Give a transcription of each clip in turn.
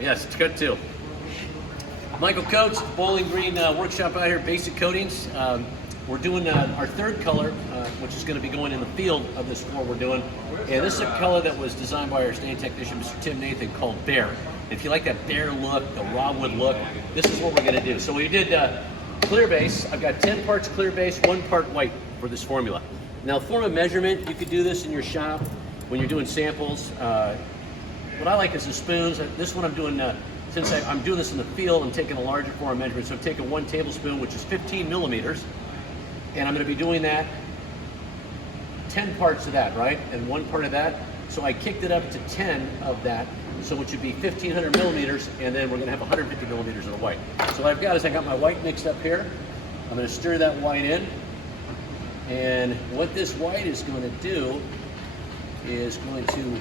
Yes, it's cut too. Michael Coates, Bowling Green workshop out here, basic coatings. We're doing our third color, which is going to be going in the field of this floor we're doing. And this is a color that was designed by our stain technician, Mr. Tim Nathan, called Bear. If you like that bear look, the raw wood look, this is what we're going to do. So we did clear base. I've got 10 parts clear base, 1 part white for this formula. Now, form of measurement, you could do this in your shop when you're doing samples. What I like is the spoons. This one I'm doing, since I'm doing this in the field, I'm taking a larger form of measurement. So I'm taking 1 tablespoon, which is 15 millimeters, and I'm going to be doing that 10 parts of that, right? And 1 part of that. So I kicked it up to 10 of that, so which would be 1,500 millimeters, and then we're going to have 150 millimeters of the white. So what I've got is I got my white mixed up here. I'm going to stir that white in, and what this white is going to do is going to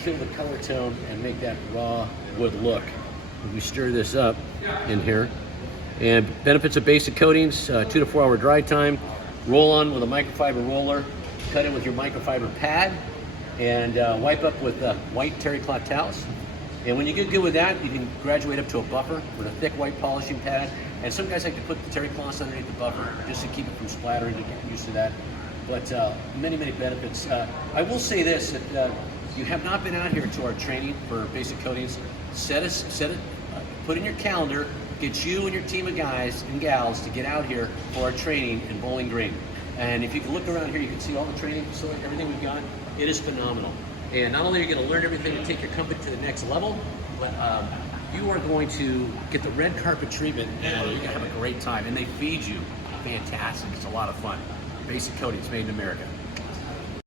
kill the color tone and make that raw wood look. We stir this up in here. And benefits of basic coatings, 2 to 4 hour dry time, roll on with a microfiber roller, cut it with your microfiber pad, and wipe up with white terry cloth towels. And when you get good with that, you can graduate up to a buffer with a thick white polishing pad. And some guys like to put the terry cloths underneath the buffer just to keep it from splattering, to get used to that. But many, many benefits. I will say this, that you have not been out here to our training for basic coatings, put in your calendar, get you and your team of guys and gals to get out here for our training in Bowling Green. And if you can look around here, you can see all the training facility, everything we've got. It is phenomenal. And not only are you going to learn everything to take your company to the next level, but you are going to get the red carpet treatment, and you're going to have a great time. And they feed you fantastic. It's a lot of fun. Basic Coatings, made in America.